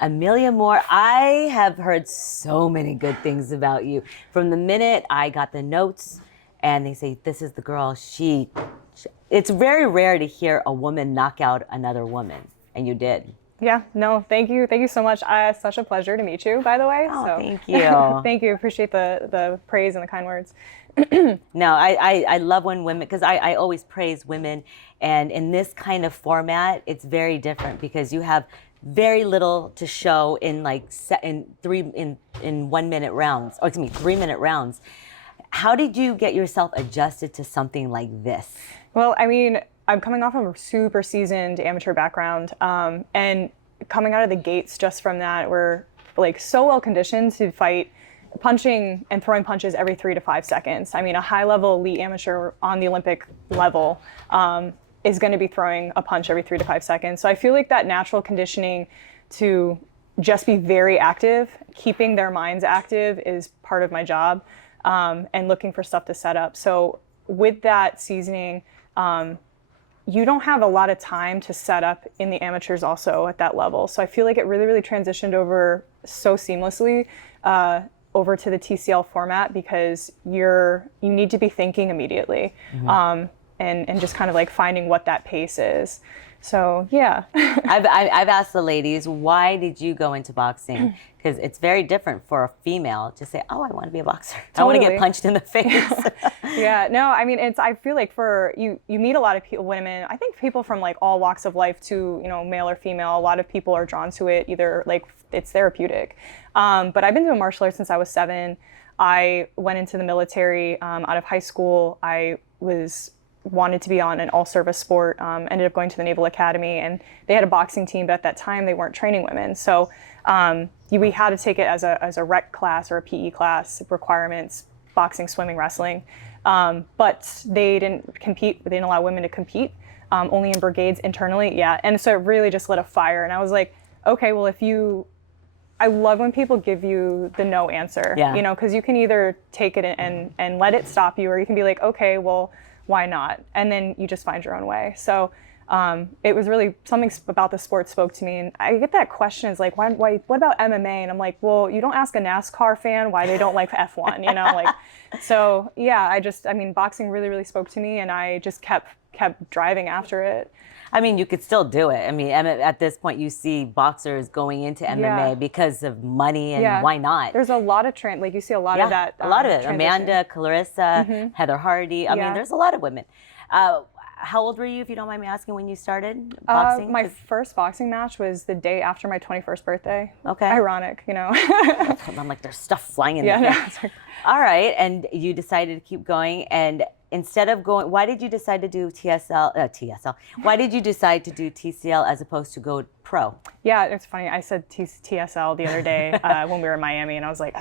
Amelia Moore, I have heard so many good things about you. From the minute I got the notes and they say, this is the girl, it's very rare to hear a woman knock out another woman, and you did. Yeah, no, thank you. Thank you so much. It's such a pleasure to meet you, by the way. Oh, So thank you. thank you. Appreciate the praise and the kind words. No, I love when women, because I always praise women, and in this kind of format, it's very different because you have very little to show in in 1 minute rounds, or excuse me, 3 minute rounds. How did you get yourself adjusted to something like this? Well, I mean, I'm coming off of a super seasoned amateur background, and coming out of the gates just from that, we're like so well conditioned to fight punching and throwing punches every 3 to 5 seconds. I mean, a high level elite amateur on the Olympic level is going to be throwing a punch every 3 to 5 seconds. So I feel like that natural conditioning to just be very active, keeping their minds active is part of my job, and looking for stuff to set up. So with that seasoning, you don't have a lot of time to set up in the amateurs also at that level. So I feel like it really, really transitioned over so seamlessly over to the TCL format, because you need to be thinking immediately, and just kind of like finding what that pace is. So yeah. I've asked the ladies, why did you go into boxing? Because it's very different for a female to say, oh, I want to be a boxer. I want to get punched in the face. Yeah, no, I mean, I feel like for you meet a lot of people, women, I think people from like all walks of life too, male or female, a lot of people are drawn to it, either like it's therapeutic. But I've been doing martial arts since I was 7. I went into the military out of high school. I wanted to be on an all-service sport, ended up going to the Naval Academy, and they had a boxing team, but at that time they weren't training women. So we had to take it as a rec class or a PE class, requirements, boxing, swimming, wrestling. But they didn't compete, they didn't allow women to compete, only in brigades internally, yeah. And so it really just lit a fire, and I was like, okay, well, I love when people give you the no answer, because you can either take it and let it stop you, or you can be like, okay, well, why not? And then you just find your own way. So it was really something about the sport spoke to me. And I get that question, is like, why, what about MMA? And I'm like, well, you don't ask a NASCAR fan why they don't like F1, like, so yeah, I mean, boxing really, really spoke to me, and I just kept driving after it. I mean, you could still do it. I mean, at this point, you see boxers going into MMA because of money, and why not? There's a lot of like you see a lot of that. A lot of it. Transition. Amanda, Clarissa, Heather Hardy. I mean, there's a lot of women. How old were you, if you don't mind me asking, when you started boxing? My first boxing match was the day after my 21st birthday. Okay. Ironic, I'm like, there's stuff flying in there. No, all right, and you decided to keep going, and instead of going, why did you decide to do TSL? Why did you decide to do TCL as opposed to go pro? Yeah, it's funny. I said TSL the other day when we were in Miami, and I was like,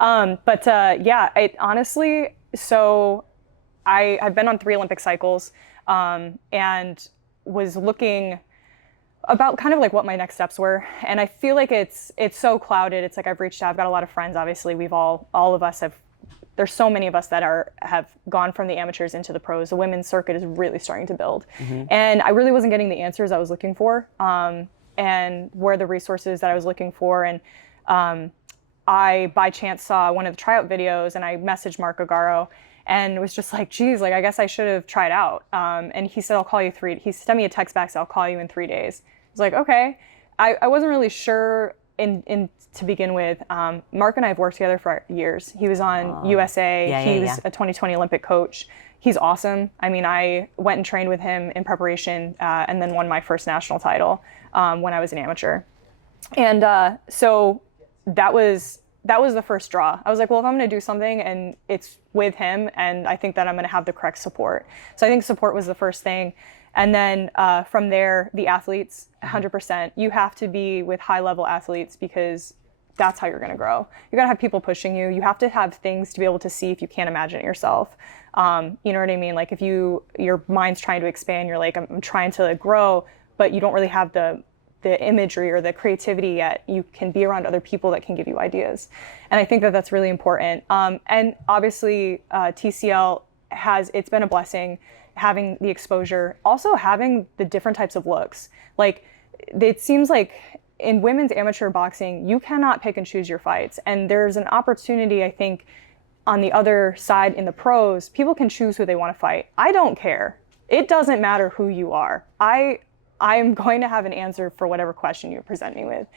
yeah, it honestly, so I've been on 3 Olympic cycles, and was looking about kind of like what my next steps were. And I feel like it's so clouded. It's like I've reached out, I've got a lot of friends, obviously. All of us there's so many of us that have gone from the amateurs into the pros. The women's circuit is really starting to build. And I really wasn't getting the answers I was looking for, and where the resources that I was looking for. And I, by chance, saw one of the tryout videos, and I messaged Mark Agaro, and was just like, geez, like, I guess I should have tried out. And he said, I'll call you he sent me a text back, so I'll call you in 3 days. I was like, okay. I wasn't really sure to begin with. Mark and I have worked together for years. He was on USA. He was a 2020 Olympic coach. He's awesome. I mean, I went and trained with him in preparation, and then won my first national title when I was an amateur. And so that was the first draw. I was like, well, if I'm going to do something and it's with him, and I think that I'm going to have the correct support. So I think support was the first thing. And then from there, the athletes, 100%. You have to be with high-level athletes, because that's how you're going to grow. You got to have people pushing you. You have to have things to be able to see if you can't imagine it yourself. You know what I mean? Like, if your mind's trying to expand, you're like, I'm trying to grow, but you don't really have the imagery or the creativity yet. You can be around other people that can give you ideas. And I think that that's really important. And obviously, TCL it's been a blessing, having the exposure, also having the different types of looks. Like, it seems like in women's amateur boxing, you cannot pick and choose your fights. And there's an opportunity, I think, on the other side in the pros, people can choose who they want to fight. I don't care. It doesn't matter who you are. I am going to have an answer for whatever question you present me with.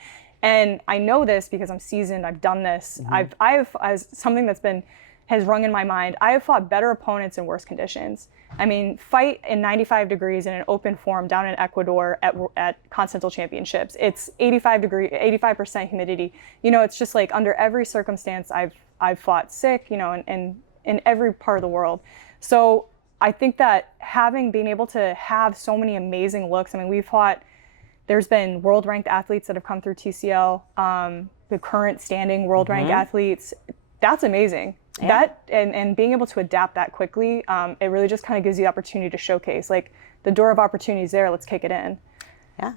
And I know this because I'm seasoned. I've done this. I've as something has rung in my mind. I have fought better opponents in worse conditions. I mean, fight in 95 degrees in an open forum down in Ecuador at Continental Championships. It's 85% humidity. You know, it's just like under every circumstance I've fought sick, you know, and in every part of the world. So I think that being able to have so many amazing looks. I mean, there's been world ranked athletes that have come through TCL, the current standing world ranked athletes. That's amazing. Yeah. That and being able to adapt that quickly, it really just kind of gives you the opportunity to showcase, like, the door of opportunity is there. Let's kick it in. Yeah,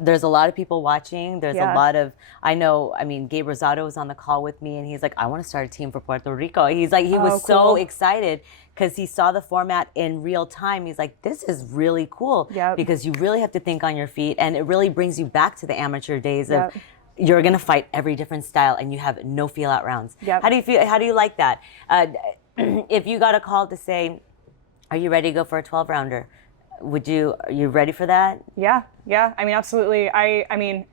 there's a lot of people watching. There's a lot of, I mean, Gabe Rosado was on the call with me, and he's like, I want to start a team for Puerto Rico. He's like, he was so excited because he saw the format in real time. He's like, this is really cool because you really have to think on your feet, and it really brings you back to the amateur days of you're going to fight every different style and you have no feel out rounds. How do you feel? How do you like that? If you got a call to say, are you ready to go for a 12 rounder? Are you ready for that? Yeah. I mean, absolutely. I mean,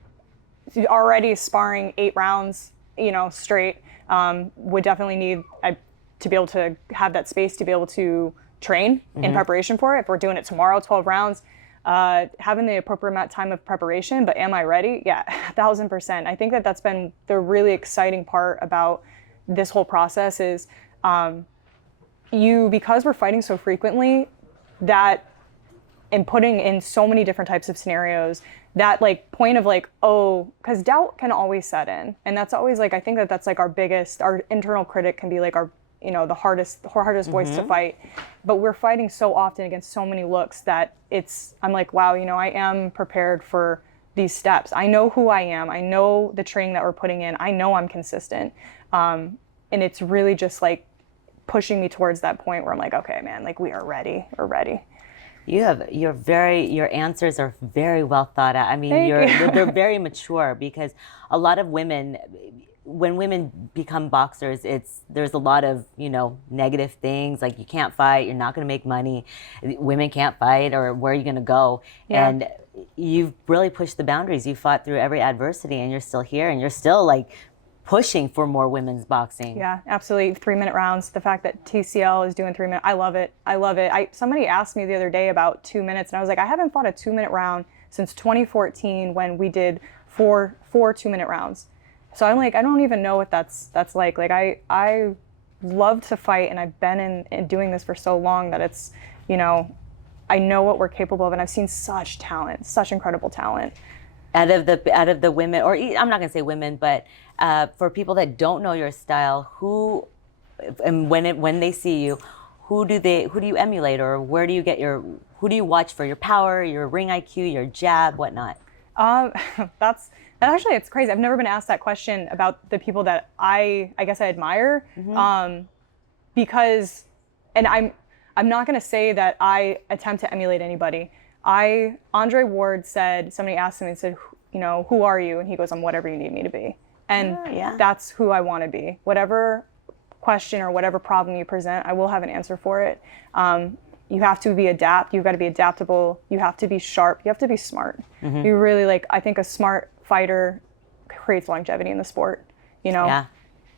already sparring 8 rounds, you know, straight, would definitely need to be able to have that space to be able to train in preparation for it. If we're doing it tomorrow, 12 rounds, having the appropriate amount of time of preparation, but am I ready? Yeah, 1,000%. I think that's been the really exciting part about this whole process is, because we're fighting so frequently, and putting in so many different types of scenarios, that like point of like, because doubt can always set in. And that's always like, I think that's like our internal critic can be like the hardest voice to fight. But we're fighting so often against so many looks that I'm like, wow, you know, I am prepared for these steps. I know who I am. I know the training that we're putting in. I know I'm consistent. And it's really just like pushing me towards that point where I'm like, okay, man, like we're ready. Your answers are very well thought out. I mean, they're very mature, because a lot of women, when women become boxers, there's a lot of, you know, negative things like you can't fight, you're not going to make money, women can't fight, or where are you going to go? And you've really pushed the boundaries. You fought through every adversity, and you're still here, and you're still like pushing for more women's boxing. Yeah, absolutely. 3-minute rounds. The fact that TCL is doing 3 minutes, I love it. Somebody asked me the other day about 2 minutes, and I was like, I haven't fought a 2-minute round since 2014 when we did four 2-minute rounds. So I'm like, I don't even know what that's like. Like I love to fight, and I've been in doing this for so long that it's, you know, I know what we're capable of, and I've seen such talent, such incredible talent. Out of the women, or I'm not gonna say women, but for people that don't know your style, when they see you, who do you emulate, or who do you watch for your power, your ring IQ, your jab, whatnot? Actually, it's crazy. I've never been asked that question about the people that I guess I admire, because, and I'm not gonna say that I attempt to emulate anybody. Andre Ward somebody asked him and said, you know, who are you? And he goes, I'm whatever you need me to be. And that's who I want to be. Whatever question or whatever problem you present, I will have an answer for it. You have to you've got to be adaptable. You have to be sharp. You have to be smart. You really I think a smart fighter creates longevity in the sport, you know?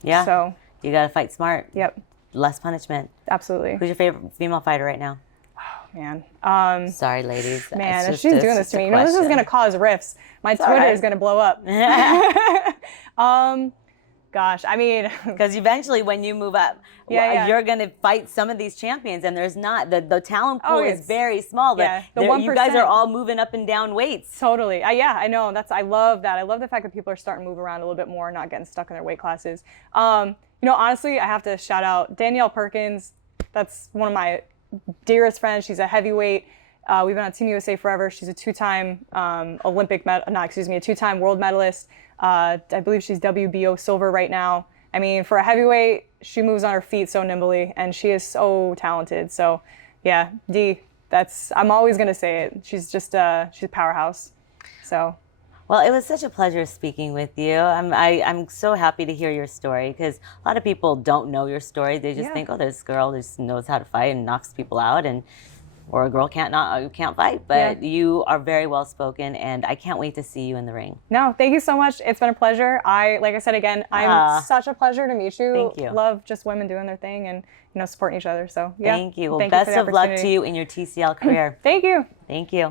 Yeah. So you got to fight smart. Yep. Less punishment. Absolutely. Who's your favorite female fighter right now? Man. Sorry, ladies. Man, if she's doing this to me, you know, this is going to cause rifts. My Twitter is going to blow up. Gosh, I mean. Because eventually when you move up, you're going to fight some of these champions, and there's not, the talent pool is very small. The 1%. You guys are all moving up and down weights. Totally. I know. I love that. I love the fact that people are starting to move around a little bit more, not getting stuck in their weight classes. You know, honestly, I have to shout out Danielle Perkins. That's one of my dearest friends. She's a heavyweight. We've been on Team USA forever. She's a 2-time a 2-time world medalist. I believe she's WBO silver right now. I mean, for a heavyweight, she moves on her feet so nimbly, and she is so talented. So, yeah, I'm always gonna say it. She's just she's a powerhouse. So. Well, it was such a pleasure speaking with you. I'm so happy to hear your story because a lot of people don't know your story. They just Yeah. think, oh, this girl just knows how to fight and knocks people out, and or a girl can't fight. Yeah. But you are very well spoken, and I can't wait to see you in the ring. No, thank you so much. It's been a pleasure. Like I said again, I'm such a pleasure to meet you. Thank you. Love just women doing their thing and supporting each other. So yeah. Thank you. Well, Thank best you for the of luck to opportunity. you in your TCL career. Thank you. Thank you.